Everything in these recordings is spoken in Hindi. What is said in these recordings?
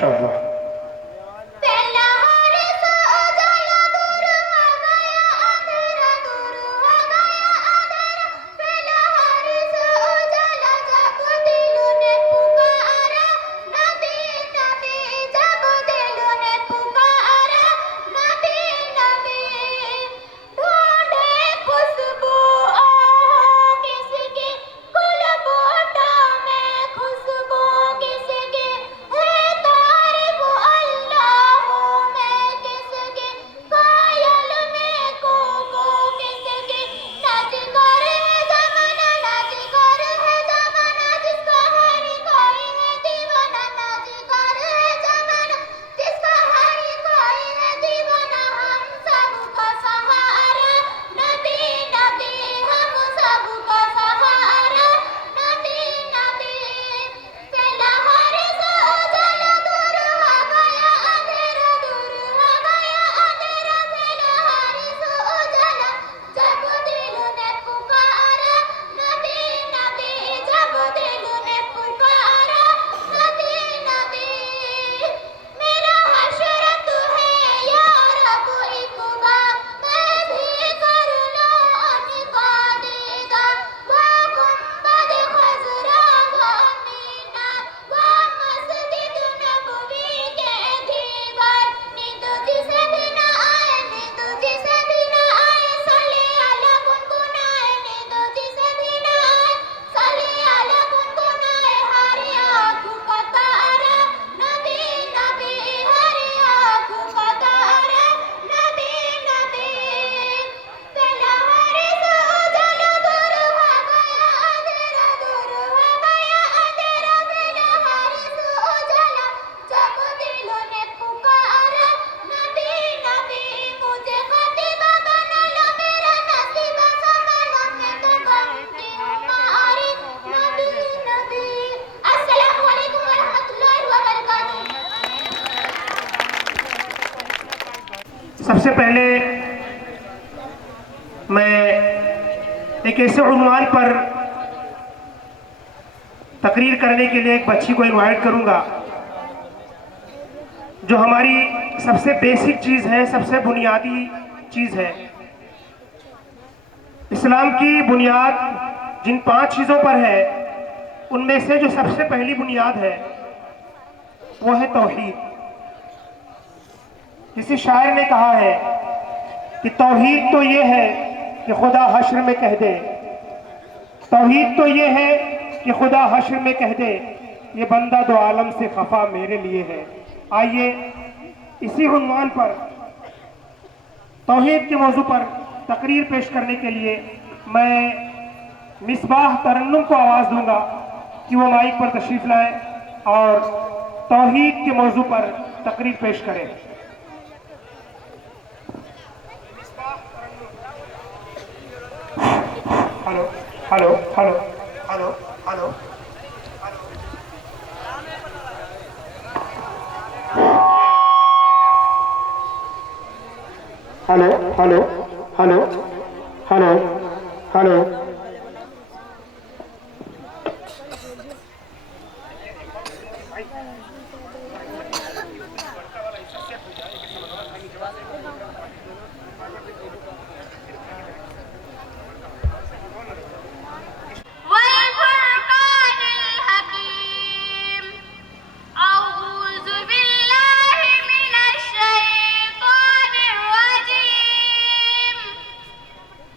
माशाअल्लाह। सबसे पहले मैं एक ऐसे उन्वान पर तकरीर करने के लिए एक बच्ची को इनवाइट करूंगा जो हमारी सबसे बेसिक चीज़ है, सबसे बुनियादी चीज़ है। इस्लाम की बुनियाद जिन 5 चीज़ों पर है उनमें से जो सबसे पहली बुनियाद है वो है तौहीद। किसी शायर ने कहा है कि तौहीद तो ये है कि खुदा हश्र में कह दे, तौहीद तो ये है कि खुदा हश्र में कह दे ये बंदा दो आलम से खफा मेरे लिए है। आइए इसी उन्वान पर तौहीद के मौजू पर तकरीर पेश करने के लिए मैं मिसबाह तरन्नुम को आवाज़ दूंगा कि वो माइक पर तशरीफ लाए और तौहीद के मौजू पर तकरीर पेश करें। Hello hello hello hello hello hello hello hello hello hello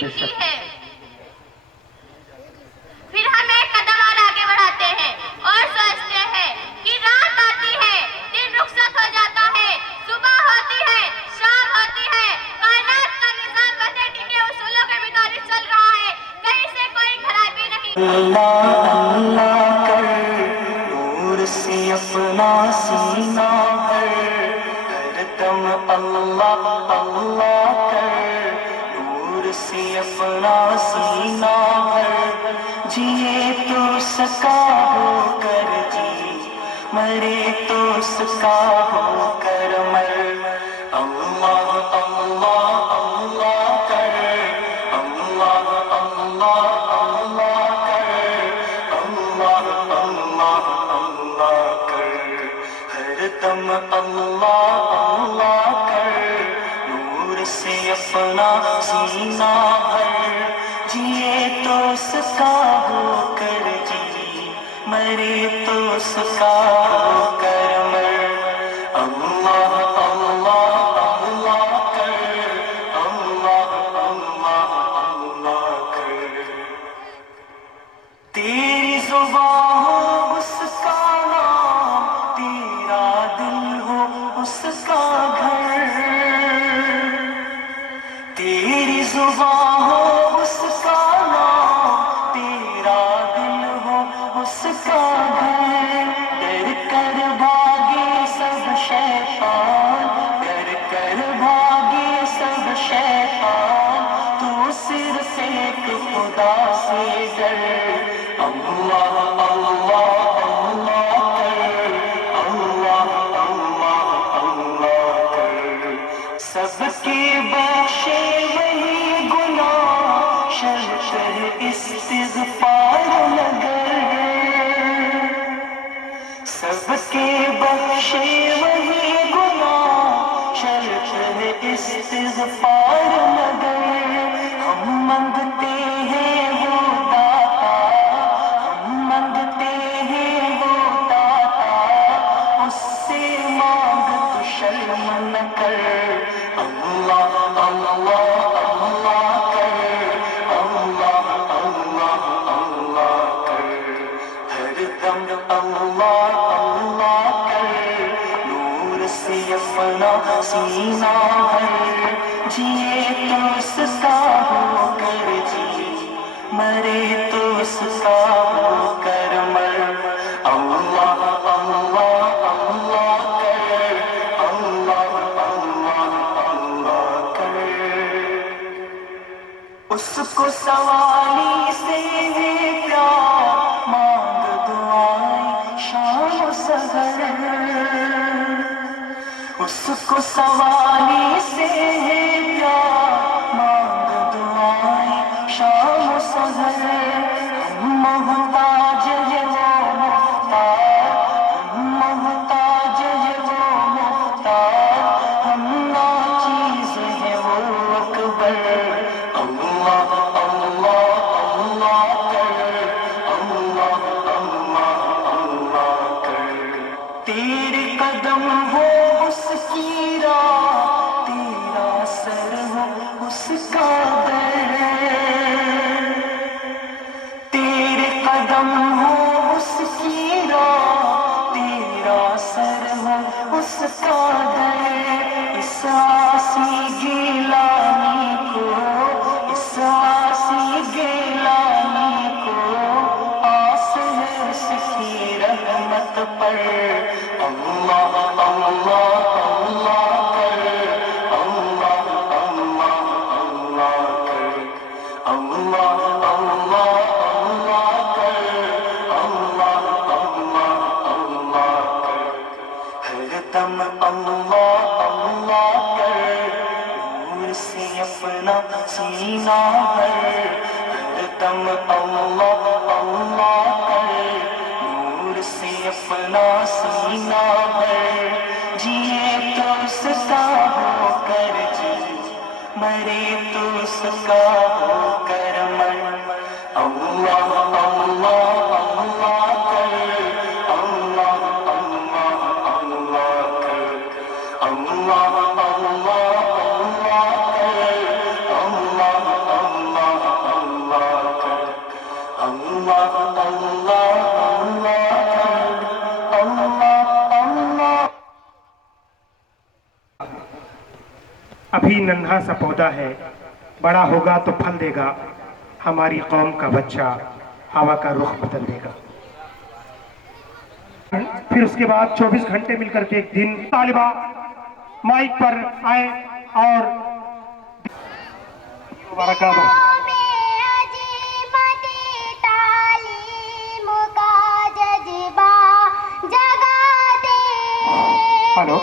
की है। फिर हम एक कदम और आगे बढ़ाते हैं और सोचते हैं कि रात आती है, दिन रुखसत हो जाता है, सुबह होती है, शाम होती है, कायनात का निजाम बंधे टिके उसूलों के मुताबिक चल रहा है, कहीं से कोई खराबी नहीं। अल्लाह अल्लाह कर नूर से अपना सीना भर, हरदम अल्लाह अल्लाह कर नूर से अपना सीना भर। जिए तो सका होकर जी, मरे तो सका होकर मर। अल्लाह अल्लाह अल्लाह कर, अल्लाह अल्लाह अल्लाह कर, अल्लाह अल्लाह अल्लाह कर, हरदम अल्लाह अल्लाह कर नूर से अपना सीना भर। जिए तो सका होकर जी, मरे तो सका होकर मर। अल्लाह अल्लाह अल्लाह कर, अल्लाह अल्लाह अल्लाह कर। तेरी जुबान हो उसका नाम, तेरा दिल हो उसका घर। तेरी जुबान हो उसका नाम, तेरा दिल हो उसका घर। डर कर भागे सब शैतान, डर कर भागे सब शैतान, तू सिर्फ एक खुदा से डर। अल्लाह अल्लाह अल्लाह कर, अल्लाह अल्लाह अल्लाह कर। सबके बख्शे वही गुनाह, शर्त है इस्तिग़फ़ार मगर। सबके बख्शे वही गुनाह, शर्त है इस्तिग़फ़ार मगर। हम मांगते हैं वो दाता, हम मांगते हैं वो दाता, उससे मांग तो शर्म न कर। अल्लाह अल्लाह अल्लाह कर, अल्लाह अल्लाह अल्लाह कर, हरदम अल्लाह अल्लाह कर नूर से अपना सीना भर। जिए तो उसका होकर जी, मरे तो उसका होकर मर। अल्लाह अल्लाह अल्लाह कर, अल्लाह अल्लाह अल्लाह कर। उसको सवाली से है प्यार, मांग दुआएं शाम सगर। उसको सवाली से है प्यार, मांग दुआएं शाम सगर। हम मोहताज है वो मुख्तार, हम मोहताज है वो मुख्तार, हम नाचीज़ है वो अकबर। अल्लाह अल्लाह अल्लाह कर, अल्लाह अल्लाह अल्लाह कर। तेरे कदम हो उसकी राह, तेरा सर हो उसका दर। तेरे कदम हो उसकी राह, तेरा सर हो उसका दर। इस आसी गिलानी को, इस आसी गिलानी को आस है उसकी रहमत पर। अल्लाह अल्लाह अल्लाह कर, अल्लाह अल्लाह अल्लाह कर, अल्लाह अल्लाह अल्लाह कर, अल्लाह अल्लाह अल्लाह कर, हरदम अल्लाह अल्लाह कर नूर से अपना सीना भर। हरदम अल्लाह अल्लाह कर नूर से अपना सीना भर। जिए तो उसका होकर जी, मरे तो उसका होकर मर। अल्लाह अल्लाह अल्लाह कर, अल्लाह अल्लाह अल्लाह कर, अल्लाह अल्लाह अल्लाह कर, अल्लाह अल्लाह अभी नन्हा सा पौधा है, बड़ा होगा तो फल देगा। हमारी कौम का बच्चा हवा का रुख बदल देगा। फिर उसके बाद 24 घंटे मिलकर के एक दिन तालिबा माइक पर आए और हेलो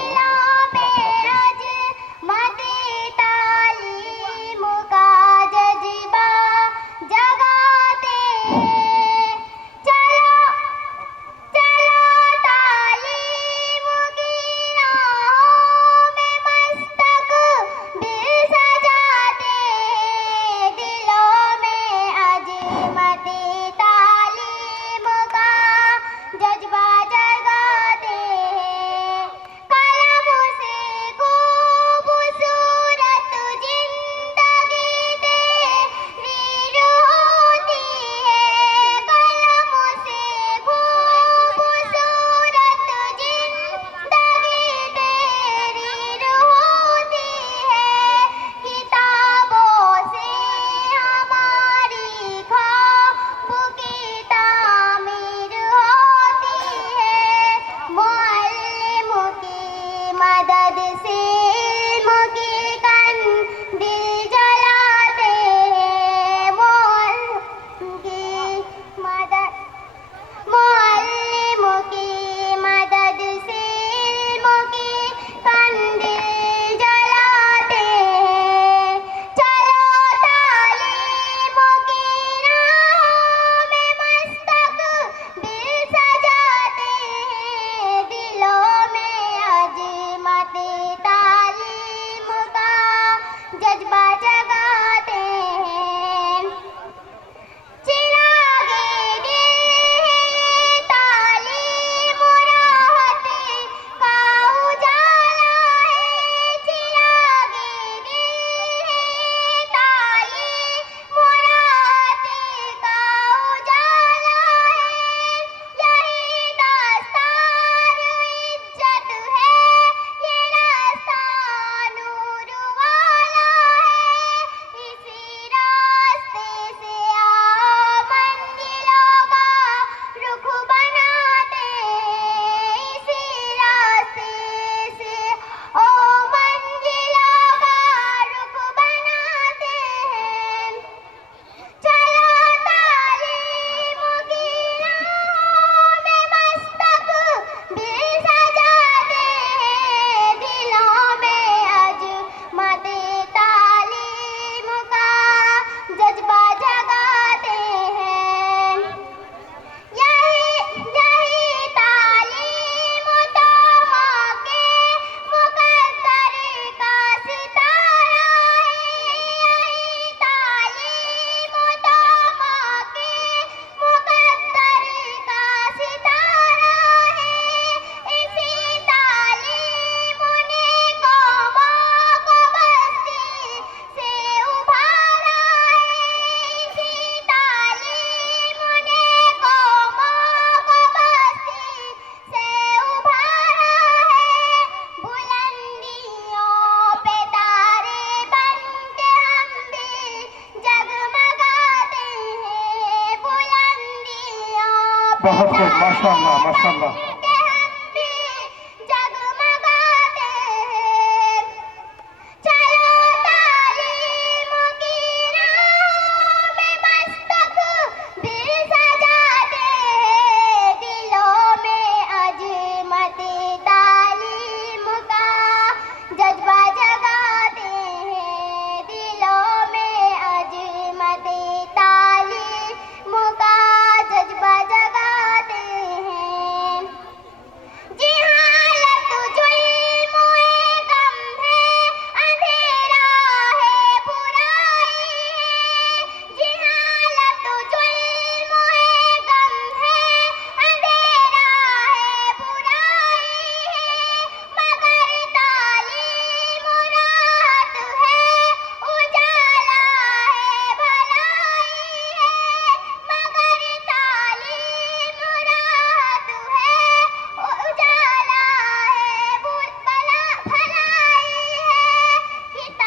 बहुत खूब, माशाअल्लाह माशाअल्लाह।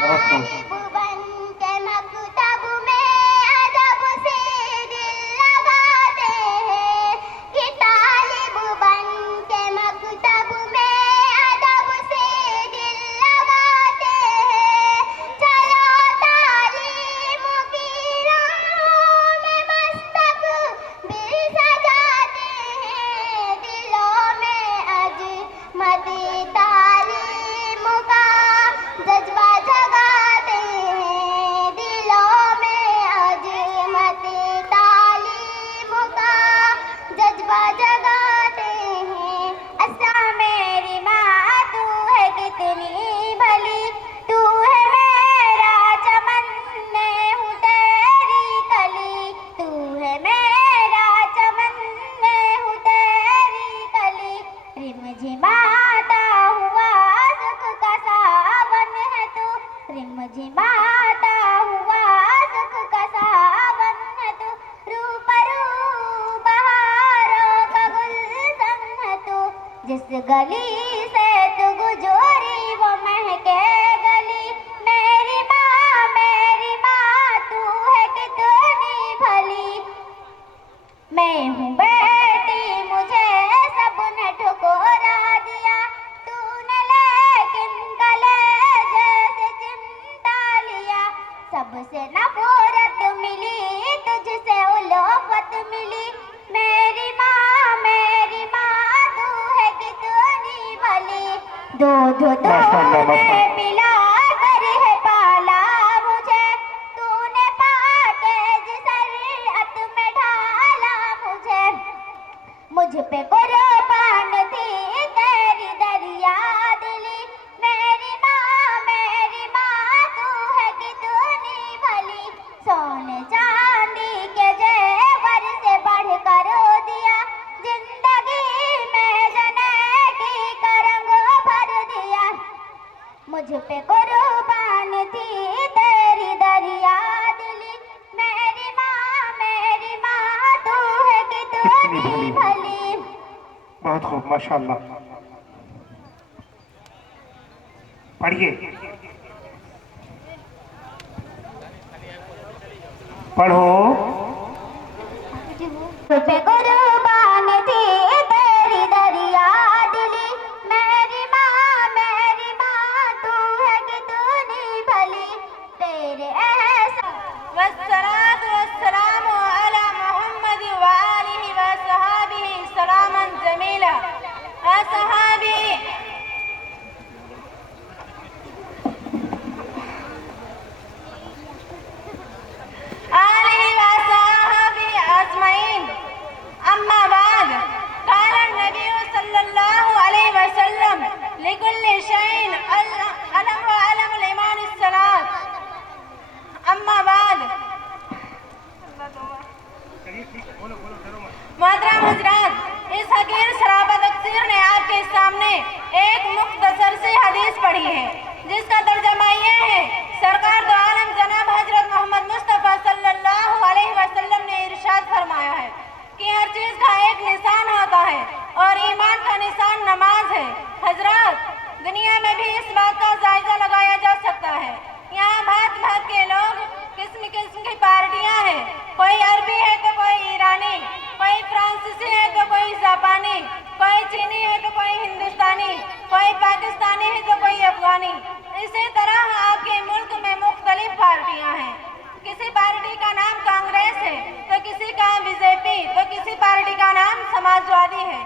तालिब बन के मकतब में अदब से दिल लगाते हैं कि तालिब बन के मकतब में अदब से दिल लगाते हैं। चलो तालीम की राहों में मस्तकबिल सजाते हैं, दिलों में अजमती तालीम का जज्बा जगाते हैं, दिलों में अजमती तालीम का जज्बा जगाते हैं। अस्सा मेरी माँ तू है कितनी भली, तू है मेरा चमन मैं हूँ तेरी कली, तू है मेरा चमन मैं हूँ तेरी कली। रिमझिमाता हुआ सुख का सावन है तू, रिमझिमाता हुआ सुख का सावन है तू, रूबरू बहारों का गुलशन है तू। जिस गली से तू गुजरी वो महके गली, मेरी माँ तू है कितनी भली। मैं हूँ बेटी मुझे सबने ठुकरा दिया, तूने लेकिन कलेजे से चिमटा लिया। सबसे नफरत मिली तुझसे उल्फत मिली, मेरी माँ तू है कितनी भली। दूध तूने पिला कर है पाला मुझे, तूने पाकेज शरीयत में ढाला मुझे। मुझ पे कुर्बान थी तेरी दरिया दिली, मेरी माँ तू है कितनी भली। सोने चांदी के जेवर से बढ़कर दिया, जिंदगी में जनेगी का रंग भर दिया। मुझ पे कुर्बान थी तेरी दरिया दिली, मेरी माँ तू है कितनी भली। बहुत खूब, माशाल्लाह। पढ़िए, पढ़ो। मुझ पे कुर्बान थी तेरी दरिया दिली, मेरी माँ तू है कितनी भली। तेरे एहसान वस्सलातु वस्सलामु अला मुहम्मद व आलिहि व सहाबिहि सलामन जमीला। असहाबी आलिहि व सहाबी अजमईन। अम्मा बाद, क़ाल नबी सल्लल्लाहु अलैहि वसल्लम लिकुल्लि शैइन अलम व अलमुल ईमान अस्सलात। अम्मा बाद, मोहतरम हज़रात, इस हकीर शराबा तकसीर ने आपके सामने एक मुख्तसर सी हदीस पढ़ी है, जिसका तर्जमा ये है। सरकार दो आलम जनाब हजरत मोहम्मद मुस्तफ़ा सल्लल्लाहु अलैहि वसल्लम ने इरशाद फरमाया है कि हर चीज का एक निशान होता है और ईमान का निशान नमाज है। हजरात, दुनिया में भी इस बात का जायजा लगाया जा सकता है। यहाँ भांत भांत के लोग, किस्म किस्म की पार्टियाँ हैं। कोई अरबी है तो कोई ईरानी, कोई फ्रांसीसी है तो कोई जापानी, कोई चीनी है तो कोई हिंदुस्तानी, कोई पाकिस्तानी है तो कोई अफगानी। इसी तरह आपके मुल्क में मुख्तलिफ पार्टियाँ हैं। किसी पार्टी का नाम कांग्रेस है तो किसी का बीजेपी, तो किसी पार्टी का नाम समाजवादी है।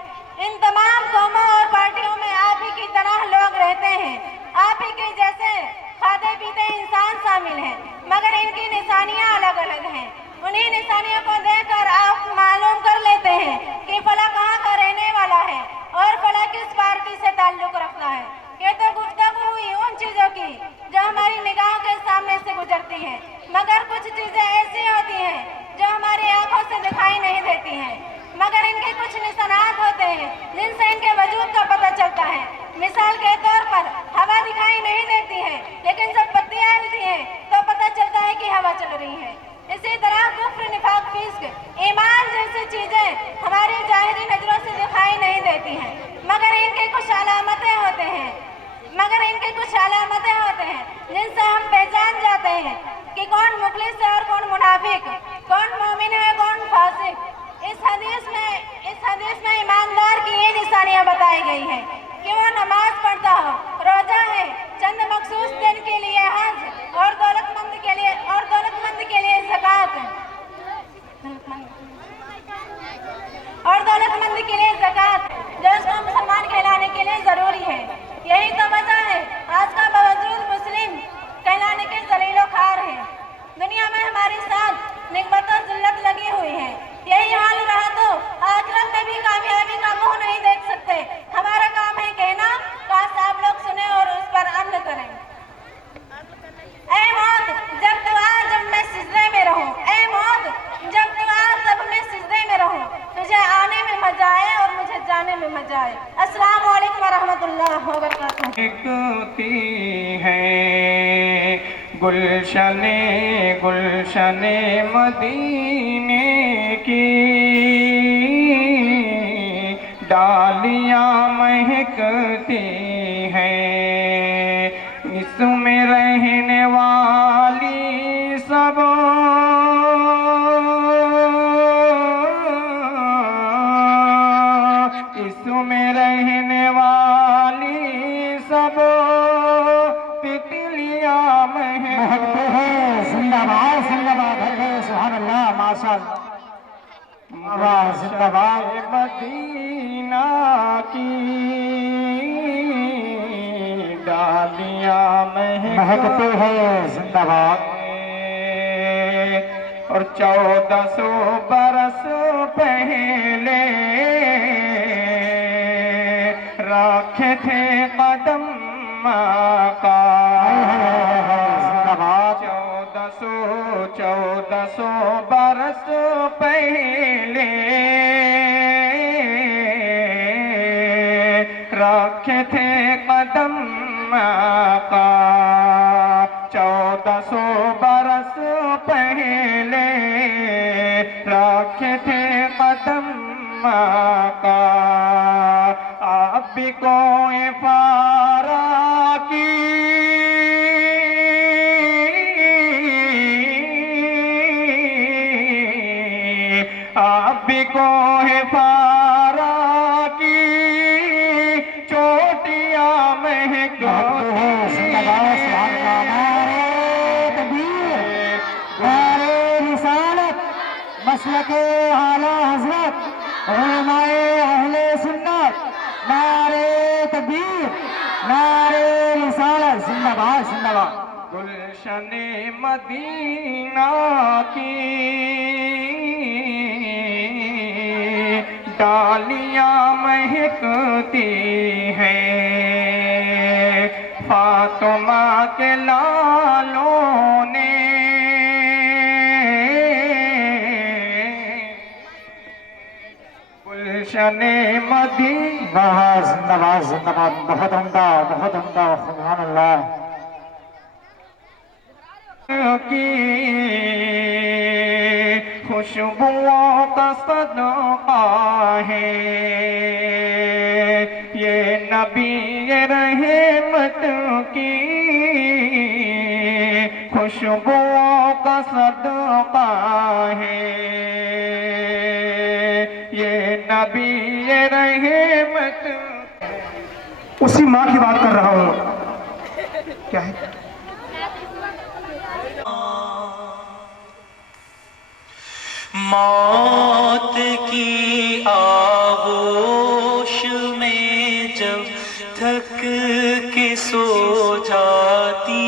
इन तमाम कौमों और पार्टियों में आप ही की तरह लोग रहते हैं। आप ही के जैसे खाते पीते इंसान शामिल हैं, मगर इनकी निशानियाँ अलग अलग हैं। उन्हीं निशानियों को देखकर आप मालूम कर लेते हैं कि फला कहाँ का रहने वाला है और फला किस पार्टी से ताल्लुक रखता है। ये तो गुफ्तगू हुई उन चीज़ों की जो हमारी निगाहों के सामने से गुजरती हैं, मगर कुछ चीज़ें ऐसी होती हैं जो हमारी आंखों से दिखाई नहीं देती हैं, मगर इनके कुछ निशानात होते हैं जिनसे इनके वजूद का पता चलता है। मिसाल के तौर पर हवा दिखाई नहीं देती है, लेकिन जब पत्तियाँ हिलती हैं तो पता चलता है कि हवा चल रही है। इसी तरह कुफ्र, निफाक, फिस्क, ईमान जैसी चीज़ें हमारी जाहिरी नजरों से दिखाई नहीं देती हैं, मगर इनके कुछ अलामतें होते हैं जिनसे हम रहे हैं कि कौन मुखलिस है और कौन मुनाफिक, कौन मोमिन है कौन फासिक। इस हदीस में ईमानदार की ये निशानियां बताई गई हैं कि वो नमाज पढ़ता हो, रोजा है, चंद मखसूस दिन के लिए हज और दौलतमंद के लिए ज़कात जो उसको मुसलमान कहलाने के लिए जरूरी है। यही तो वजह है आज का बावजूद मुस्लिम कहलाने के जलीलो खार है। दुनिया में हमारे साथ निकबत और जिल्लत लगी हुई है। यही हाल रहा तो आखिरत में भी कामयाबी का मुंह नहीं देख सकते। हमारा काम है कहना, काश आप लोग सुने और उस पर अमल करें। ऐ मौत जब तू आ जब मैं सिजदे में रहूं, ऐ मौत जब तू आ तब मैं सिजदे में रहूं, तुझे आने में मजा आए और मुझे जाने में मजा आए। अस्सलाम वालेकुम व रहमतुल्लाह व बरकातुहू। गुलशने गुलशने मदीने की डालियां महकती हैं, इसमें रहने वाली सब इसमें रहने वाली सब तितलियां महकते हैं। जिंदाबाद जिंदाबाद, सुभान अल्लाह, माशाअल्लाह, जिंदाबाद। मदीना की डालियां महकते हैं, जिंदाबाद। और 1400 बरस पहले रखे थे कदम का, 1400 बरस पहले रखे थे कदम का, 1400 बरस पहले रखे थे कदम का। आप भी कोई फारा की आप भी कोई फारा की चोटियां महकती मसलके आला हजरत उलमाए अहले सुन्नत, नारे तकबीर, नारे रिसालत, जिंदाबाद जिंदाबाद। गुलशने मदीना की डालियां महकती हैं, फातिमा के लालों ने गुलशने मदीना। जिंदाबाद जिंदाबाद, बहुत उम्दा, बहुत उम्दा, सुभान अल्लाह। की खुशबुओं का सदका है ये नबी रहमत की, खुशबुओं का सदका है ये नबी रहमत। उसी माँ की बात कर रहा हूँ। क्या है? मौत की आगोश में जब थक के सो जाती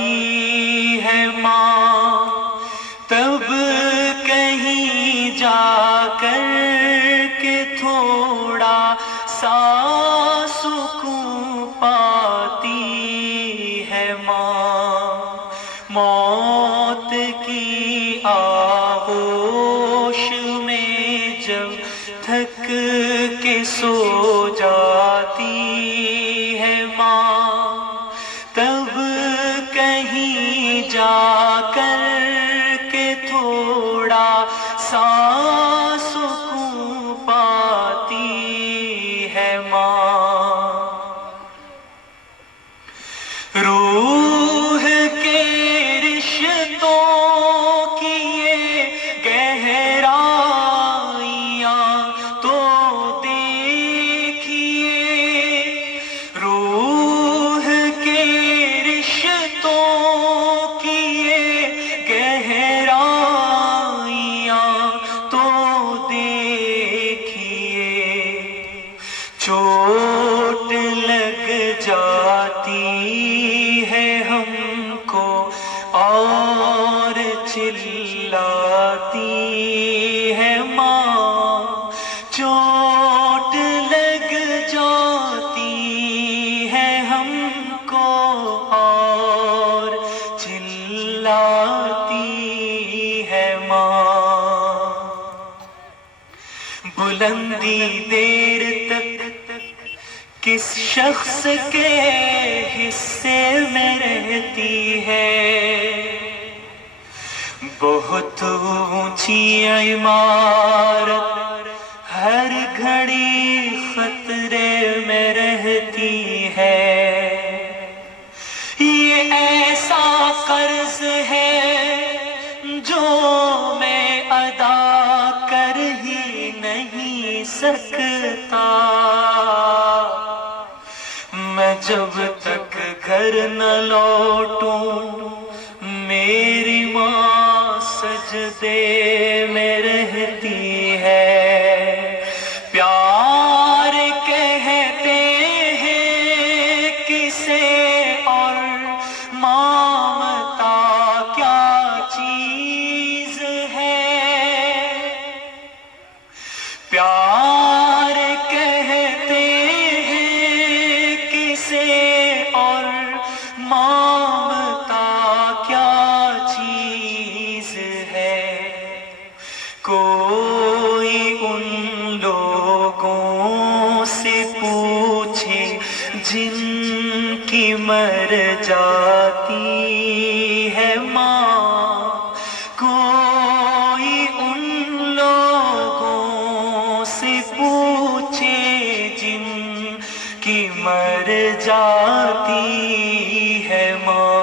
है माँ, तब कहीं जाकर के थोड़ा सा सुकून पाती है माँ। मौत की आगोश में जब थक के सो जाती है माँ, तब कहीं जाकर के थोड़ा सा सुकून पाती है माँ। रूह के रिश्तों और चिल्लाती है माँ, चोट लग जाती है हमको और चिल्लाती है माँ। बुलंदी देर तक किस शख्स के हिस्से में रहती है, बहुत ऊंची इमारत हर घड़ी खतरे में रहती है। ये ऐसा कर्ज है जो मैं अदा कर ही नहीं सकता। मैं जब तक घर न लौटूं मेरी माँ सजदे में रहती है। प्यार कहते हैं किसे और ममता क्या चीज है। प्यार कहते हैं किसे और ममता क्या चीज है। कोई उन लोगों से पूछे जिनकी मर जाती है माँ। कोई उन लोगों से पूछे जिनकी मर जाती है माँ।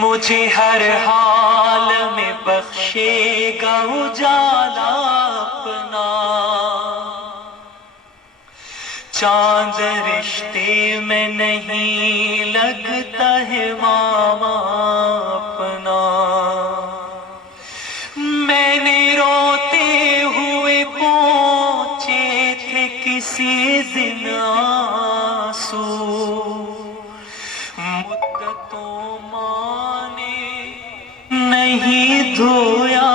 मुझे हर हाल में बख्शेगा उजाला अपना। चांद रिश्ते में नहीं लगता है मामा अपना। मैंने रोते हुए पहुंचे थे किसी दिन आंसू। मुद्दतों माने नहीं धोया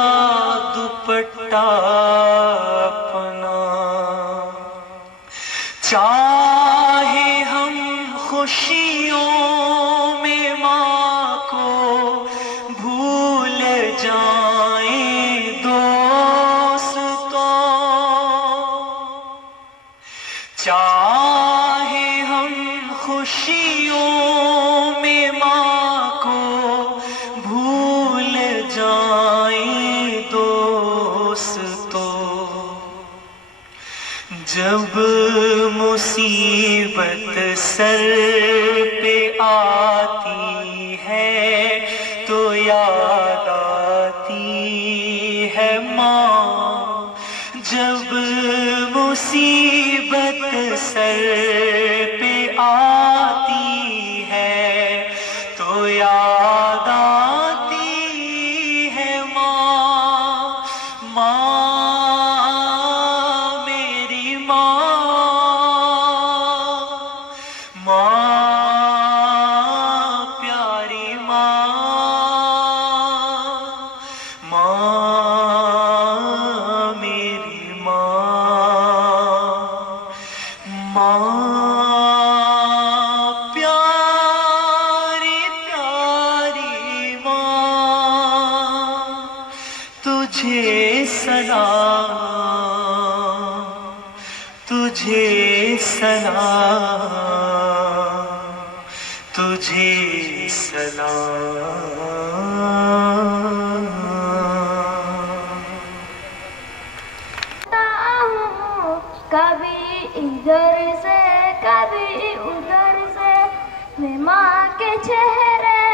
दुपट्टा अपना। चाहे हम खुशियों में माँ को भूल जाएं दोस्तों। चाहे हम खुशियों में माँ को भूल जाएं दोस्तों। जब मुसीबत सर पे आती है तो याद आती है माँ। जब मुसीबत सर पे आती है तो याद आती है माँ। माँ मेरी माँ, माँ प्यारी माँ, माँ मेरी माँ, माँ प्यारी प्यारी माँ। तुझे सलाम, तुझे सलाम, तुझे सलाम। कभी इधर से कभी उधर से मैं माँ के चेहरे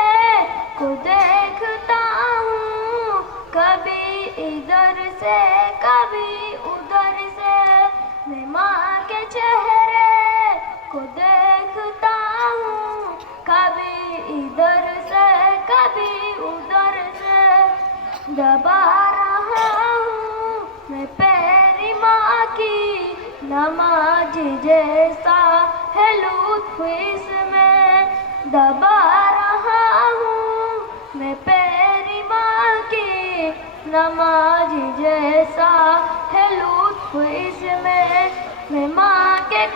को देखता हूँ। कभी इधर से कभी उधर से मैं माँ के चेहरे को देखता हूँ। कभी इधर से कभी उधर से दबा रहा हूँ मैं पैरी माँ की नमाज जैसा है लुत्फ इसमें। दबा रहा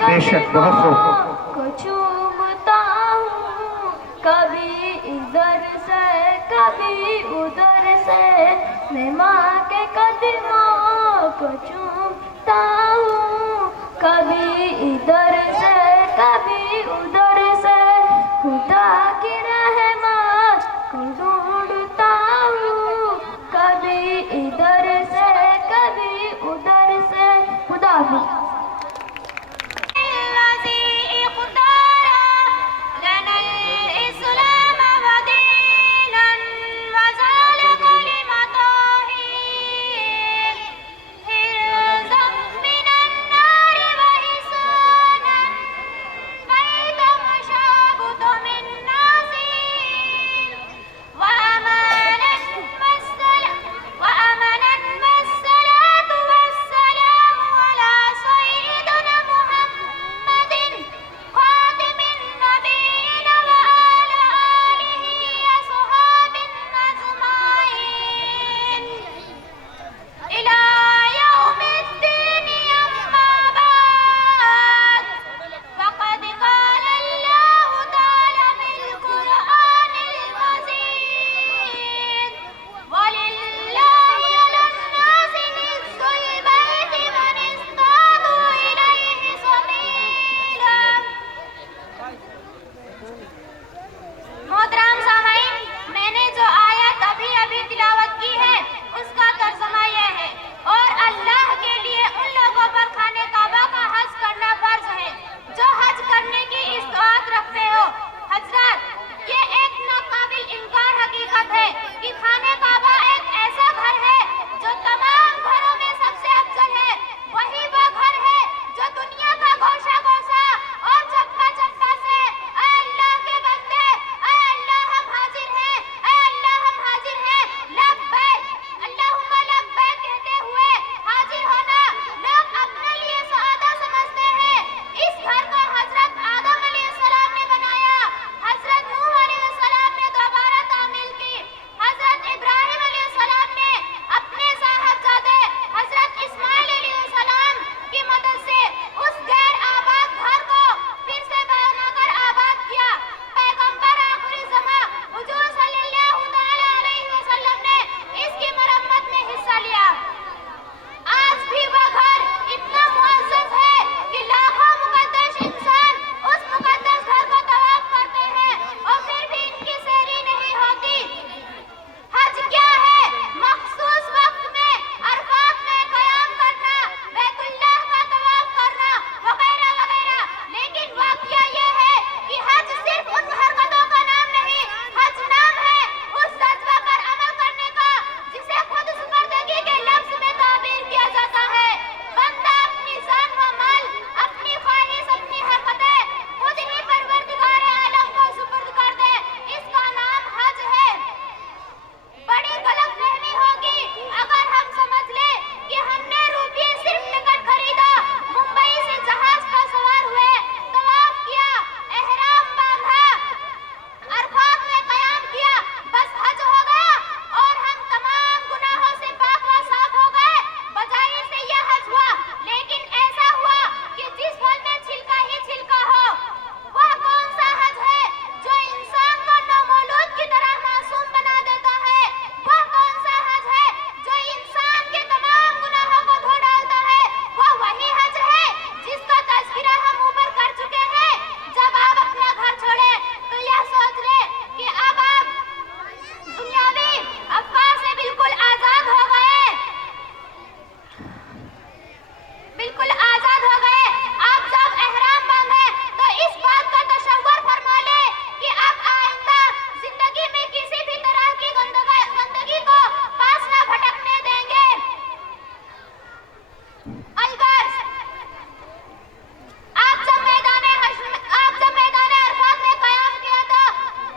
बेशक, बहुत खूब। को चूमता हूँ, कभी इधर से कभी उधर से, मैं माँ के कदमों को चूमता हूँ, कभी इधर से कभी उधर से, खुदा की रहमत को ढूंढता हूँ, कभी इधर से कभी उधर से। खुदा हाफिज़। मोहतरम सामाईन, मैंने जो आयत अभी अभी तिलावत की है उसका तर्जुमा यह है, और अल्लाह के लिए उन लोगों पर खाने काबा का हज करना फर्ज है जो हज करने की इस्तात रखते हो। हजरत, ये एक नाकाबिल इनकार हकीकत है कि खाने काबा एक ऐसा घर है जो तमाम घरों में सबसे अफजल है। वही वो घर है जो दुनिया का गोशा गोशा और चप्पा चप्पा से ऐ अल्लाह के बंदे, ऐ अल्लाह हम हाजिर हैं, ऐ अल्लाह हम हाजिर हैं, लब्बैक अल्लाहुम्मा लब्बैक कहते हुए हाजिर होना लोग अपने लिए सआदा समझते हैं। इस घर को हजरत आदम अलैहिस्सलाम ने बनाया, हजरत नूह अलैहिस्सलाम ने दोबारा तामील की, हजरत इब्राहिम अलैहिस्सलाम ने अपने साहबजादे हजरत इस्माइल अलैहिस्सलाम की मदद से उस गैर आबाद घर को फिर से बनाकर आबाद किया। पैगंबर आखिरी ज़मा हुजूर सल्लल्लाहु तआला अलैहि वसल्लम ने इसकी मरम्मत में हिस्सा लिया। आज भी वह घर इतना मुअज़्ज़ज़ है कि लाखों मुक़द्दस इंसान उस मुक़द्दस घर को तवाफ करते हैं और फिर भी इनकी सैरी नहीं होती। हज क्या है? मखसूस वक्त में अरफात में क़याम करना, बैतुल्लाह का तवाफ करना वगैरह वगैरह। लेकिन वाक़या ये है कि हज सिर्फ उन हरकतों का नाम नहीं, हज नाम है उस जज्बा पर अमल करने का जिसे खुद सुपर्दगी के लफ्ज़ में ताबीर किया जाता है। बंदा अपनी जान व माल, अपनी ख्वाहिश, अपनी हरकतें खुद ही परवरदिगार आलम को सुपुर्द कर दे, इसका नाम हज है। बड़ी गलतफहमी होगी अगर हम समझ ले कि हमने रुपये सिर्फ टिकट खरीदा, मुंबई से जहाज पर सवार हुए, तवाफ किया, एहराम बांधा, अरफात में क़याम किया, बस हज हो गया और हम तमाम गुनाहों से पाक व साफ हो गए, बजाय से यह हज हुआ। लेकिन ऐसा हुआ कि जिस फल में छिलका ही छिलका हो, वह कौन सा हज है जो इंसान को नौमौलूद की तरह मासूम बना देता है? वह कौन सा हज है जो इंसान के तमाम गुनाहों को धो डालता है? वह वही हज है जिसका तज़किरा हम ऊपर कर चुके हैं। जब आप अपना घर छोड़े तो यह सोच ले कि अब आप दुनियावी अफवाह से बिल्कुल आज़ाद हो गए, बिल्कुल आज़ाद हो गए। आप जब एहराम बांधे तो इस बात का तशव्वुर फरमा ले कि आप आइंदा जिंदगी में किसी भी तरह की गंदगी को पास न भटकने देंगे। अलगर्ज, आप जब मैदान अरफात में क़याम किया तो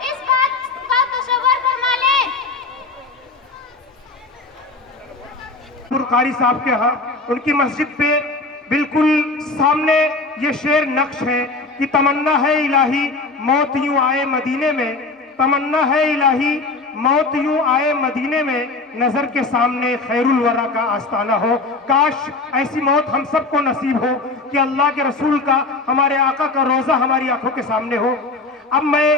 इस बात का तशव्वुर फरमा ले। कारी साहब के यहाँ उनकी मस्जिद पे बिल्कुल सामने ये शेर नक्श है कि तमन्ना है इलाही मौत यूं आए मदीने में, तमन्ना है इलाही मौत यूं आए मदीने में, नजर के सामने खैरुल वरा का आस्ताना हो। काश ऐसी मौत हम सबको नसीब हो कि अल्लाह के रसूल का, हमारे आका का रोजा हमारी आंखों के सामने हो। अब मैं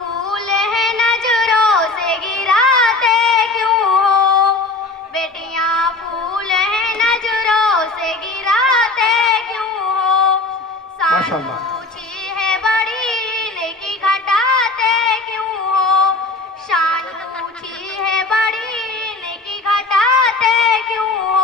फूल है नजरों से गिराते क्यों हो, बेटियां फूल है नजरों से गिराते क्यों हो, माशाअल्लाह। शान ऊंची है बड़ी नेकी घटाते क्यों हो, शान ऊंची है बड़ी नेकी घटाते क्यों हो,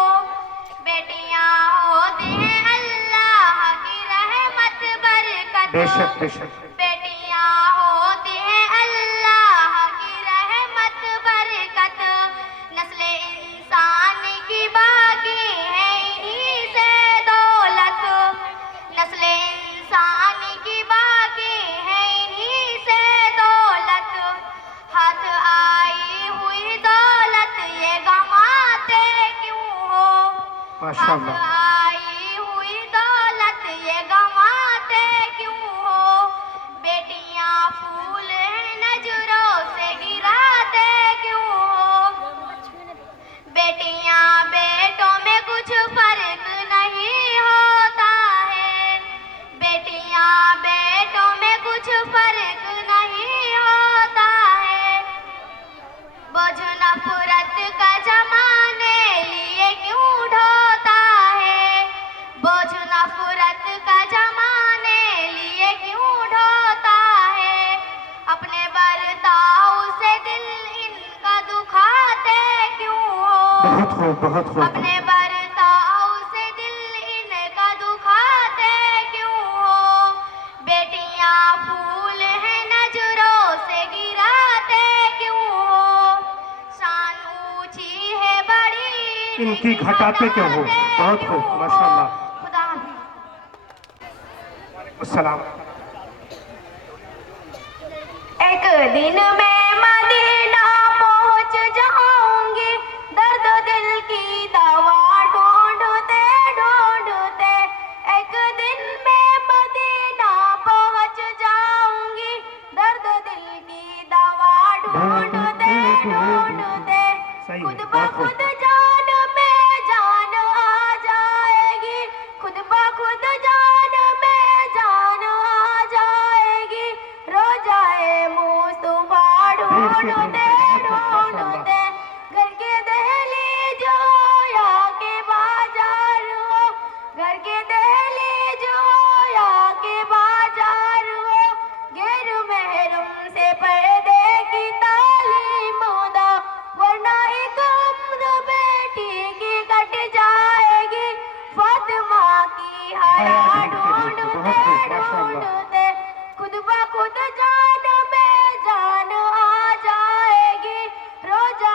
बेटियां होती हैं अल्लाह की रहमत बरकत, बेशक बेशक बेटियां होती हैं अल्लाह की रहमत बरकत, नस्ले इंसान की बाकी है इन्हीं से दौलत, नस्ले इंसान की बाकी है इन्हीं से दौलत, हाथ आई हुई दौलत ये गंवाते क्यों हो, हाथ माशाअल्लाह। आई हुई दौलत ये गंवाते क्यों हो, बेटियां फूल है नजरों से गिराते क्यों हो, बेटियां बेटों में कुछ फर्क नहीं होता है, बेटियां बेटों में कुछ फर्क नहीं होता है, बोझ नफरत का जमाने लिए क्यों ढोता है, बोझ नफरत का जमाने लिए क्यों ढोता है, अपने बर्ताव से दिल इनका दुखाते क्यों हो, बहुत खूब बहुत खूब। अपने बर्ताव से दिल इनका दुखाते क्यों हो, बेटियां फूल है नजरों से गिराते क्यों हो, शान ऊंची है बड़ी इनकी घटाते क्यों हो। बहुत खूब माशाअल्लाह। खुदा अस्सलाम। एक दिन मैं मदीना पहुंच जाऊंगी, दर्द दिल की दवा ढूंढते ढूंढते, एक दिन मैं मदीना पहुंच जाऊंगी, दर्द दिल की दवा ढूंढते ढूंढते, सही है, खुद ब बहुत खूब। खुद जान में जान आ जाएगी, खुद ब खुद जान में जान आ जाएगी, रोजाए मुस्तफा ढूंढते ढूंढते, घर के दहलीज हो या के बाजार हो, घर के दहलीज हो या के बाजार हो, गैर महरम से पर्दे की तालीम दो, वरना एक उम्र बेटी की कट जाएगी, फातिमा की हया ढूंढते ढूंढते, खुद ब खुद जान में जान आ जाएगी, रोजा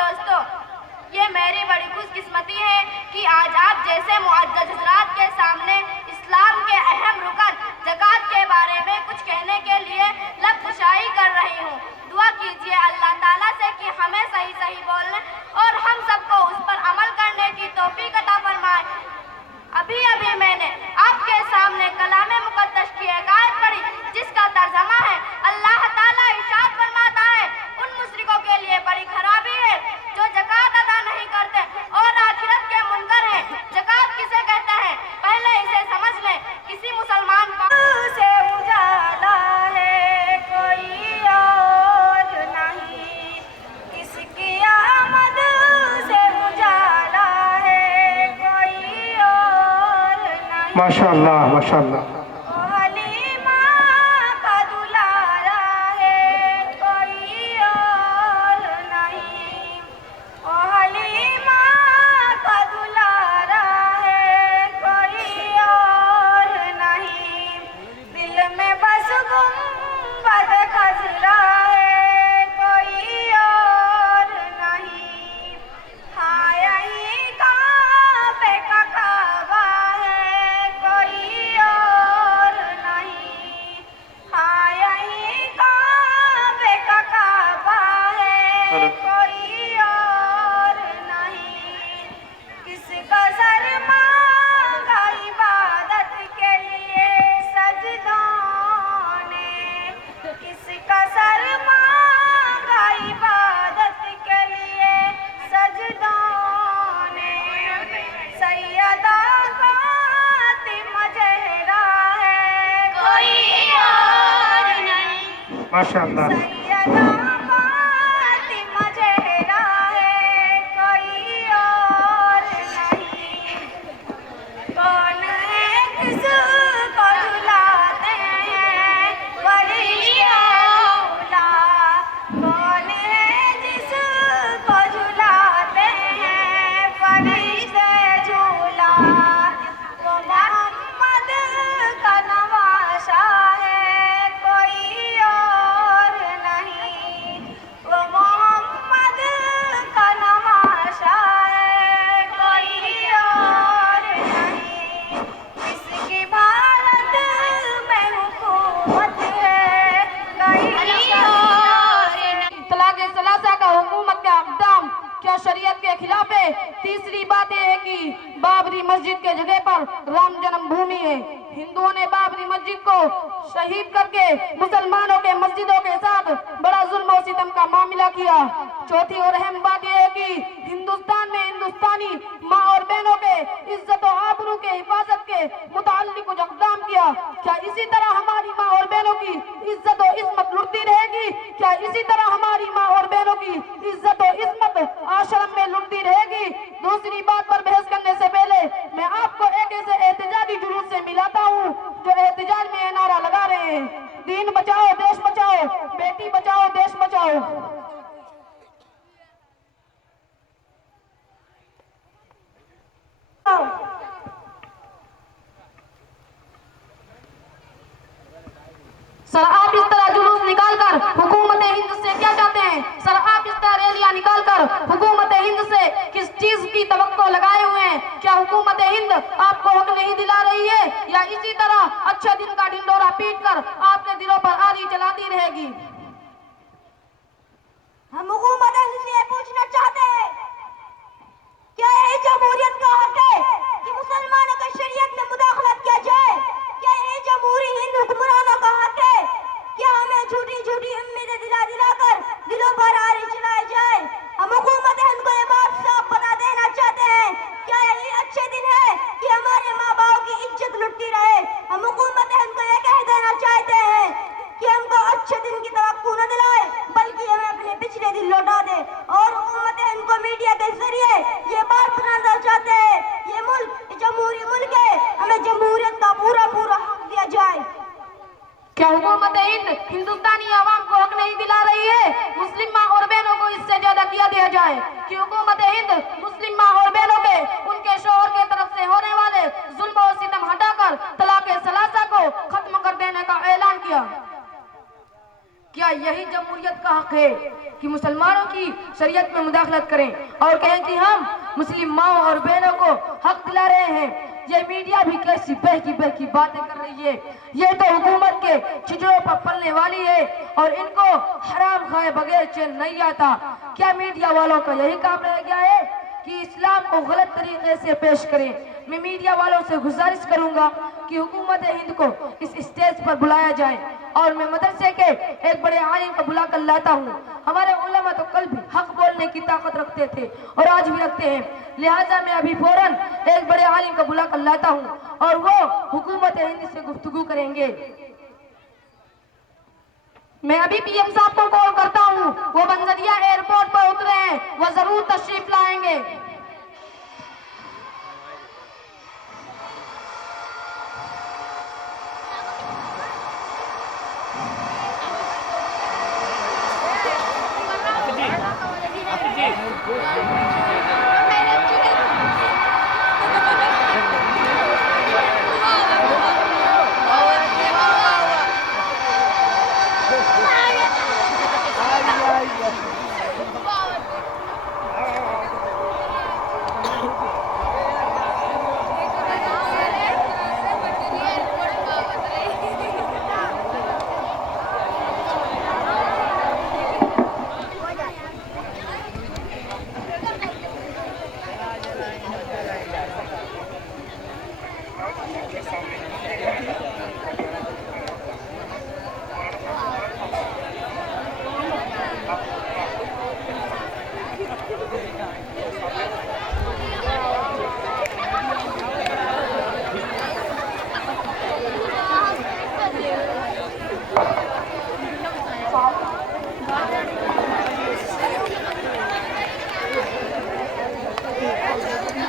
दोस्तों, ये मेरी बड़ी खुशकिस्मती है कि आज आप जैसे मुअज़्ज़ज़ हज़रात के सामने इस्लाम के अहम रुकन ज़कात के बारे में कुछ कहने के लिए लब खुशाई कर रही हूँ। दुआ कीजिए अल्लाह ताला से कि हमें सही सही बोलने और हम सबको उस पर अमल करने की तौफीक अता फरमाए। अभी अभी मैंने आपके सामने कलाम मुक़द्दस की एक आयत पढ़ी जिसका तर्जमा है, अल्लाह ताला इरशाद फरमाता है, उन मुशरिकों के लिए बड़ी खराबी है जो ज़कात अदा नहीं करते और आखिरत के मुनकर हैं। ज़कात किसे कहते हैं, पहले इसे समझ लें। किसी मुसलमान से उजाला है कोई और नहीं, किसकी आमद से उजाला है कोई और नहीं। माशाअल्लाह माशाअल्लाह। हलीमा का दुलारा है कोई और नहीं, ओ हलीमा का दुलारा है कोई और नहीं, दिल में बस गुंबद खजरा है कोई और नहीं, हाँ यही काबे का काबा है कोई और नहीं, हाँ यही काबे का काबा है कोई और नहीं, किसका सर मांगा इबादत के लिए सजदों ने, किसका सर मांगा इबादत के लिए सजदों ने, सैयदा फातिमा ज़हरा है कोई और नहीं, माशाअल्लाह। सैयदा फातिमा ज़हरा है कोई और नहीं, कौन है किसको झुलाते हैं फरिश्ते औला, कौन है जिसको झुलाते हैं फरिश्ते झूला, वो मोहम्मद का नवाशा है कोई और नहीं, वो मोहम्मद का नवाशा है कोई और नहीं, किसकी भारत में हुकूमत है कोई और नहीं। तलाक़ सलासा का हुकूमत का इक़दाम क्या शरीयत के खिलाफ है? तीसरी बात यह है कि बाबरी मस्जिद के जगह पर राम जन्मभूमि है। हिंदुओं ने बाबरी मस्जिद को शहीद करके मुसलमानों के मस्जिदों के साथ बड़ा जुल्म और सितम का मामला किया। चौथी और अहम बात यह है कि हिंदुस्तान में हिंदुस्तानी माँ और बहनों के इज्जत और आबरू के हिफाजत के मुताल्लिक कुछ इक़दाम किया। क्या इसी तरह हमारी माँ और बहनों की इज्जत और इस्मत लुटती रहेगी? क्या इसी तरह हमारी माँ और बहनों की इज्जत और इस्मत आश्रम में लुटती रहेगी? दूसरी बात पर बहस करने से पहले मैं आपको एक ऐसे एहतजाजी जुलूस से मिलाता हूँ जो एहतजाज में यह नारा लगा रहे हैं, दीन बचाओ देश बचाओ, बेटी बचाओ देश बचाओ। सर आप इस तरह जुलूस निकालकर हुकूमत हिंद से क्या चाहते हैं? सर आप इस तरह रैलियां निकालकर हुकूमत हिंद से किस चीज की तवक्को लगाए हुए हैं? क्या हुकूमत हिंद आपको हक नहीं दिला रही है या इसी तरह अच्छे दिन का ढिंडोरा पीटकर आपके दिलों पर आरी चलाती रहेगी? हम हुकूमत हिंद से पूछना चाहते हैं, क्या यह जमहूरियत का हक है कि मुसलमानों की शरीयत में मुदाखलत किया जाए? क्या यह जमहूरी हिंद हुक्मरानों का हक है? क्या हमें झूठी झूठी उम्मीदें दिला दिलाकर दिलों पर आरी चलाई जाए? हम हुकूमत हिंद को ये बात साफ बता देना चाहते हैं, क्या यही अच्छे दिन है कि हमारे माँ बाप की इज्जत लुटती रहे? हम हुकूमत हिंद को यह कह देना चाहते हैं कि हमको अच्छे दिन की तवक्को न दिलाए बल्कि हमें अपने पिछले दिन लौटा दे। और हुकूमत हिंद को मीडिया के जरिए ये बात बताना चाहते हैं, ये मुल्क जमहूरी मुल्क है, हमें जमहूरियत का पूरा पूरा हक दिया जाए। क्या हुकूमत हिंद हिंदुस्तानी आवाम को हक नहीं दिला रही है? मुस्लिम माँ और बहनों को इससे ज्यादा किया दिया जाए कि हुकूमत हिंद मुस्लिम माँ और बहनों के उनके शोहर के तरफ से होने वाले जुल्म और सितम हटाकर तलाक़ सलासा को खत्म कर देने का ऐलान किया। क्या यही जमहूरियत का हक है कि मुसलमानों की शरीयत में मुदाखलत करें और कहें कि हम मुस्लिम माओ और बहनों को हक दिला रहे हैं। ये मीडिया भी कैसी बहकी बातें कर रही है। ये तो हुकूमत के छिजड़ों पर पलने वाली है और इनको हराम खाए बगैर चैन नहीं आता। क्या मीडिया वालों का यही काम रह गया है कि इस्लाम को गलत तरीके से पेश करें? मैं मीडिया वालों से गुजारिश करूंगा कि हुकूमत हिंद को इस स्टेज पर बुलाया जाए और मैं मदरसे के एक बड़े आलिम को बुला कर लाता हूँ। हमारे उलमा तो कल भी हक बोलने की ताकत रखते थे और आज भी रखते हैं, लिहाजा मैं अभी फौरन एक बड़े आलिम को बुला कर लाता हूँ और वो हुकूमत हिंद से गुफ्तगू करेंगे। मैं अभी पीएम साहब को कॉल करता हूँ, वो बंजरिया एयरपोर्ट पर उतरे हैं, वो जरूर तशरीफ लाएंगे।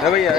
भैया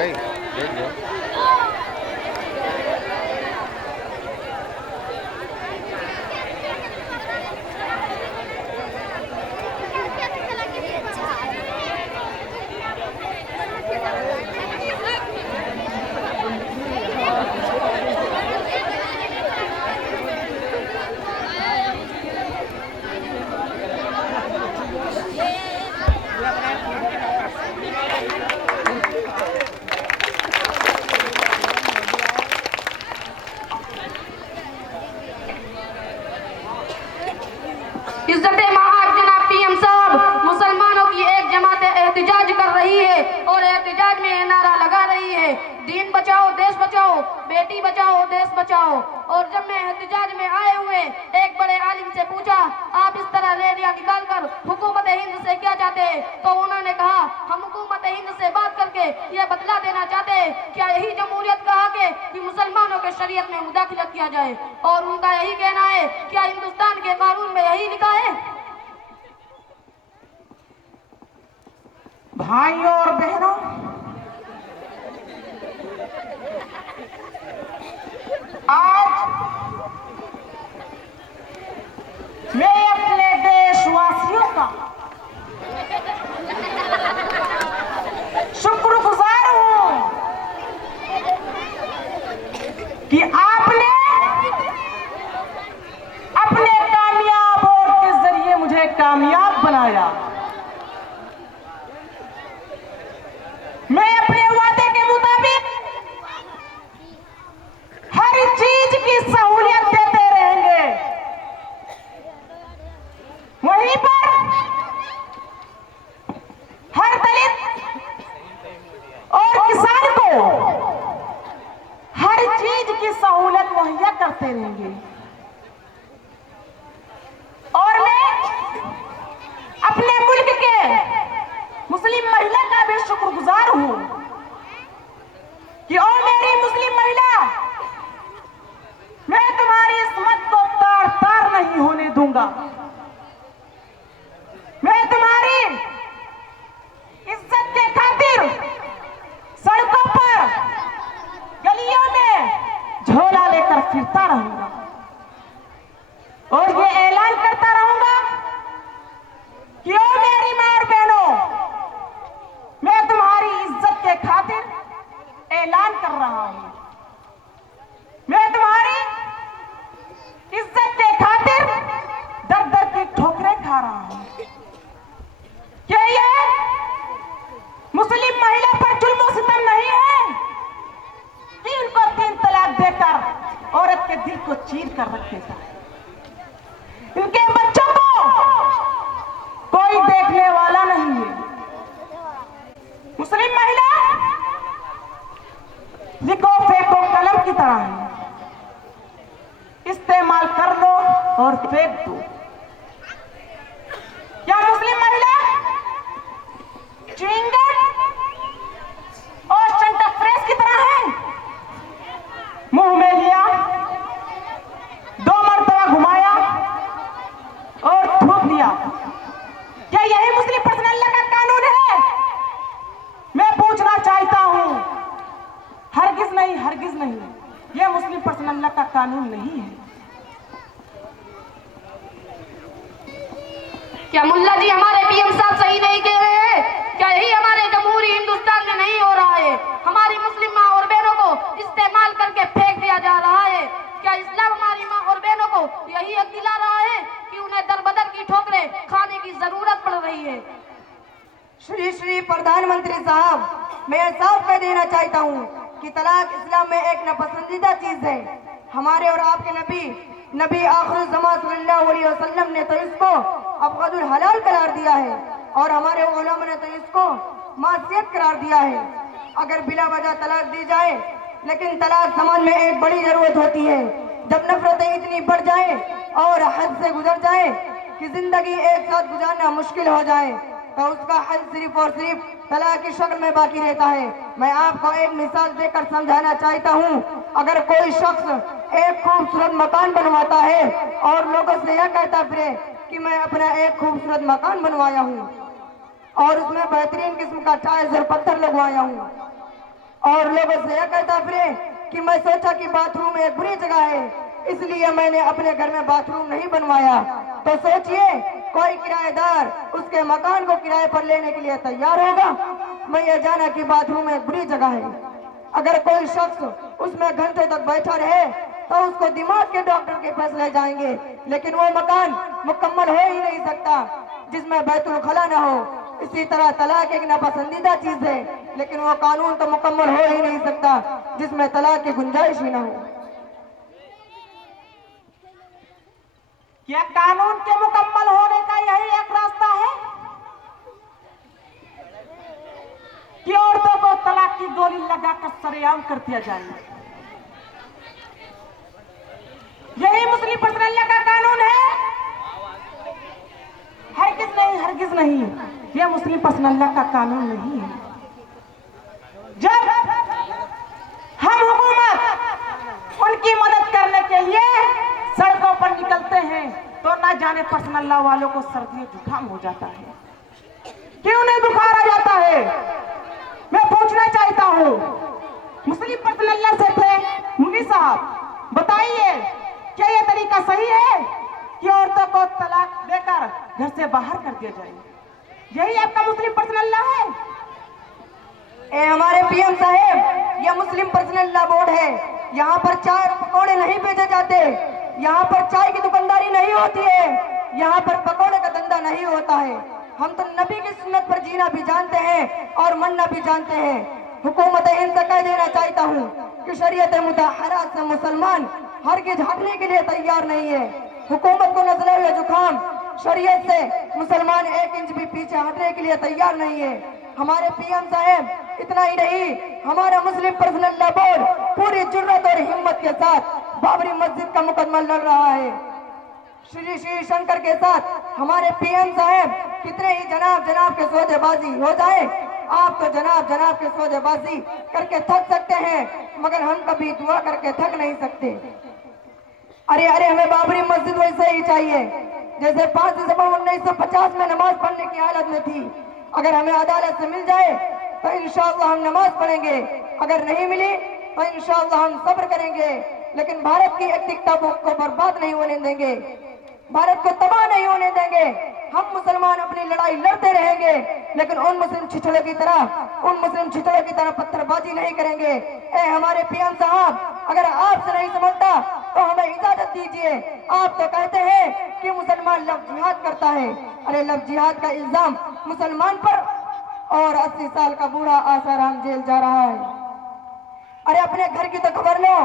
इज्जते महाज जनाब पीएम साहब, मुसलमानों की एक जमात एहतिजाज कर रही है और एहतिजाज में ये नारा लगा रही है, दीन बचाओ देश बचाओ, बेटी बचाओ देश बचाओ। और जब मैं एहतिजाज में आए हुए एक बड़े आलिम से पूछा, आप इस तरह रैलियां निकाल कर हुकूमत हिंद से क्या चाहते हैं? तो उन्होंने कहा, हम हुकूमत हिंद से बात करके ये बदला देना चाहते हैं। क्या यही जमहूरियत का हक है कि मुसलमानों के शरीयत में मुदाखलत किया जाए? और उनका यही कहना है, क्या हिंदुस्तान के कानून में यही लिखा है? भाइयों और बहनों, आज मैं अपने देशवासियों का शुक्रगुजार हूं कि आपने अपने कामयाब वोट के जरिए मुझे कामयाब बनाया। मैं अपने वादे के मुताबिक हर चीज की सहूलियत देते रहेंगे। वहीं पर हर दलित और किसान को हर चीज की सहूलियत मुहैया करते रहेंगे। और मैं अपने मुल्क के मुस्लिम महिला का भी शुक्रगुजार हूं कि ओ मेरी मुस्लिम महिला, मैं तुम्हारी इस्मत को तार तार नहीं होने दूंगा। मैं तुम्हारी इज्जत के खातिर सड़कों पर गलियों में झोला लेकर फिरता रहूंगा। चीर कर रख देता है। इनके बच्चों को कोई देखने वाला नहीं है। मुस्लिम महिला लिखो फेंको कलम की तरह है, इस्तेमाल कर लो और फेंक दो। या मुस्लिम महिला च्युइंगम और सेंटर फ्रेश की तरह है, मुंह में लिया, 2 मरतबा घुमाया और थूक दिया। क्या यही मुस्लिम पर्सनल लॉ का कानून है? मैं पूछना चाहता हूं। हरगिज नहीं, हरगिज नहीं, यह मुस्लिम पर्सनल लॉ का कानून नहीं है। क्या मुल्ला जी हमारे पीएम साहब सही नहीं कह रहे हैं? क्या यही हमारे जमहूरी हिंदुस्तान में नहीं हो रहा है? हमारी मुस्लिम माँ और बहनों को इस्तेमाल करके फेंक दिया जा रहा है। क्या इस्लाम हमारी माँ और बहनों को यही हक दिला रहा है कि उन्हें दर-बदर की ठोकरें खाने की जरूरत पड़ रही है? श्री प्रधानमंत्री साहब, मैं साफ कह देना चाहता हूँ कि तलाक इस्लाम में एक नापसंदीदा चीज है। हमारे और आपके नबी आखिर ज़मान सल्लल्लाहु अलैहि वसल्लम ने तो इसको अबगदुल हलाल करार दिया है और हमारे उलमा ने तो इसको मासियत करार दिया है। अगर बिला वजह तलाक दी जाए, लेकिन तलाक ज़मान में एक बड़ी जरूरत होती है, जब नफरतें इतनी बढ़ जाए और हद से गुजर जाए कि जिंदगी एक साथ गुजारना मुश्किल हो जाए, तो उसका हल सिर्फ और सिर्फ तलाक की शक्ल में बाकी रहता है। मैं आपको एक मिसाल देकर समझाना चाहता हूँ। अगर कोई शख्स एक खूबसूरत मकान बनवाता है और लोगों से यह कहता फिरे कि मैं अपना एक खूबसूरत मकान बनवाया हूँ और उसमें बेहतरीन किस्म का टाइल्स और पत्थर लगवाया हूँ, और लोगों से यह कहता फिरे कि मैं सोचा कि बाथरूम एक बुरी जगह है, इसलिए मैंने अपने घर में बाथरूम नहीं बनवाया, तो सोचिए कोई किराएदार उसके मकान को किराए पर लेने के लिए तैयार होगा? मैं ये जाना कि बाथरूम एक बुरी जगह है। अगर कोई शख्स उसमें घंटे तक बैठा रहे तो उसको दिमाग के डॉक्टर के पास ले जाएंगे, लेकिन वो मकान मुकम्मल हो ही नहीं सकता जिसमें बैतुल खला न हो। इसी तरह तलाक एक नापसंदीदा चीज है, लेकिन वो कानून तो मुकम्मल हो ही नहीं सकता जिसमें तलाक की गुंजाइश ही न हो। क्या कानून के मुकम्मल होने का यही एक रास्ता है कि औरतों को तलाक की गोली लगाकर सरेआम कर दिया जाए? यही मुस्लिम पर्सनल लॉ का कानून है? हरगिज नहीं, हरगिज नहीं, यह मुस्लिम पर्सनल लॉ का कानून नहीं है। जब हम हुकूमत उनकी मदद करने के लिए सड़कों पर निकलते हैं तो ना जाने पर्सनल लॉ वालों को सर्दी जुकाम हो जाता है, क्यों नहीं बुखार आ जाता है? मैं पूछना चाहता हूँ, मुस्लिम पर्सनल लॉ से थे मुफ्ती साहब, बताइए क्या यह तरीका सही है कि औरतों को तलाक देकर घर से बाहर कर दिया जाए? यही आपका मुस्लिम पर्सनल लॉ है? ए हमारे पीएम साहब, यह मुस्लिम पर्सनल लॉ बोर्ड है। यहाँ पर चाय और पकौड़े नहीं बेचे जाते, यहाँ पर चाय की दुकानदारी नहीं होती है, यहाँ पर पकौड़े का धंधा नहीं होता है। हम तो नबी की सुन्नत पर जीना भी जानते हैं और मरना भी जानते हैं। हुकूमत हिंद से कह देना चाहता हूँ कि शरीयत मुतहरा से मुसलमान हरगिज हटने के लिए तैयार नहीं है। हुकूमत को नजले हुए जुकाम, शरीयत से मुसलमान 1 इंच भी पीछे हटने के लिए तैयार नहीं है। हमारे पीएम साहब, इतना ही नहीं, हमारा मुस्लिम पर्सनल लॉ बोर्ड पूरी जुर्रत और हिम्मत के साथ बाबरी मस्जिद का मुकदमा लड़ रहा है। श्री श्री शंकर के साथ हमारे पीएम साहब कितने ही जनाब के सौदेबाजी हो जाए, आप तो जनाब के सौदेबाजी करके थक सकते हैं, मगर हम कभी दुआ करके थक नहीं सकते। अरे हमें बाबरी मस्जिद वैसे ही चाहिए जैसे 5 दिसंबर 1950 में नमाज पढ़ने की हालत में थी। अगर हमें अदालत से मिल जाए तो इंशाअल्लाह हम नमाज पढ़ेंगे, अगर नहीं मिली तो इंशाअल्लाह हम सब्र करेंगे, लेकिन भारत की एकता को बर्बाद नहीं होने देंगे, भारत को तबाह नहीं होने देंगे। हम मुसलमान अपनी लड़ाई लड़ते रहेंगे, लेकिन उन मुस्लिम छिछड़ों की तरह पत्थरबाजी नहीं करेंगे। ए हमारे पीएम साहब, अगर आपसे नहीं समझता तो हमें इजाजत दीजिए। आप तो कहते हैं कि मुसलमान लफ्ज जिहाद करता है, अरे लफ्ज जिहाद का इल्जाम मुसलमान पर, और 80 साल का बूढ़ा आसाराम जेल जा रहा है। अरे अपने घर की तो खबर लो,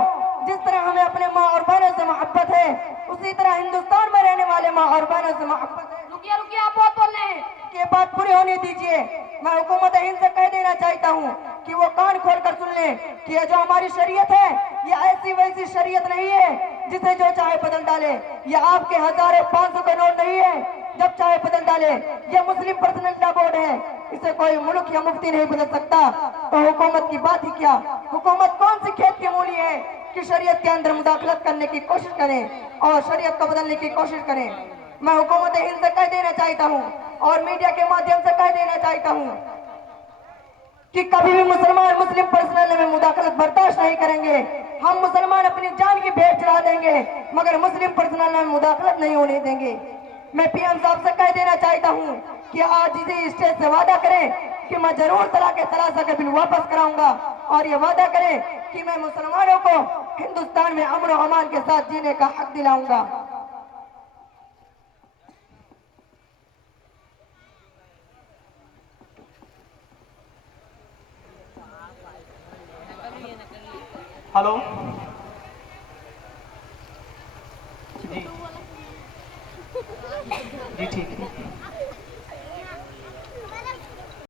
जिस तरह हमें अपने माँ और बहनों से मोहब्बत है, उसी तरह हिंदुस्तान में रहने वाले माँ और बहनों से मोहब्बत है। रुकिए रुकिए, आप बहुत बोल रहे हैं। ये बात पूरी होने दीजिए। मैं हुकूमत हिंद से कह देना चाहता हूँ कि वो कान खोल कर सुन ले कि ये जो हमारी शरीयत है, ये ऐसी वैसी शरीयत नहीं है जिसे जो चाहे बदल डाले। ये आपके 1000-500 का नोट नहीं है, जब चाहे बदल डाले। ये मुस्लिम पर्सनल लॉ बोर्ड है, इसे कोई मुल्क या मुफ्ती नहीं बदल सकता। तो हुकूमत की बात ही क्या, हुकूमत कौन सी खेत की मूली है कि शरीयत के अंदर मुदाखलत करने की कोशिश करें और शरीयत को बदलने की कोशिश करें। मैं हुकूमत हिंद से कह देना चाहता हूँ और मीडिया के माध्यम से कह देना चाहता हूँ कि कभी भी मुसलमान मुस्लिम पर्सनल में मुदाखलत बर्दाश्त नहीं करेंगे। हम मुसलमान अपनी जान की भेंट चढ़ा देंगे, मगर मुस्लिम पर्सनल में मुदाखलत नहीं होने देंगे। मैं पीएम साहब से कह देना चाहता हूँ कि आज इसी स्टेज से वादा करें कि मैं जरूर तलाक का बिल वापस कराऊंगा, और ये वादा करें कि मैं मुसलमानों को हिंदुस्तान में अमन और अमान के साथ जीने का हक दिलाऊंगा। हेलो जी, जी ठीक है।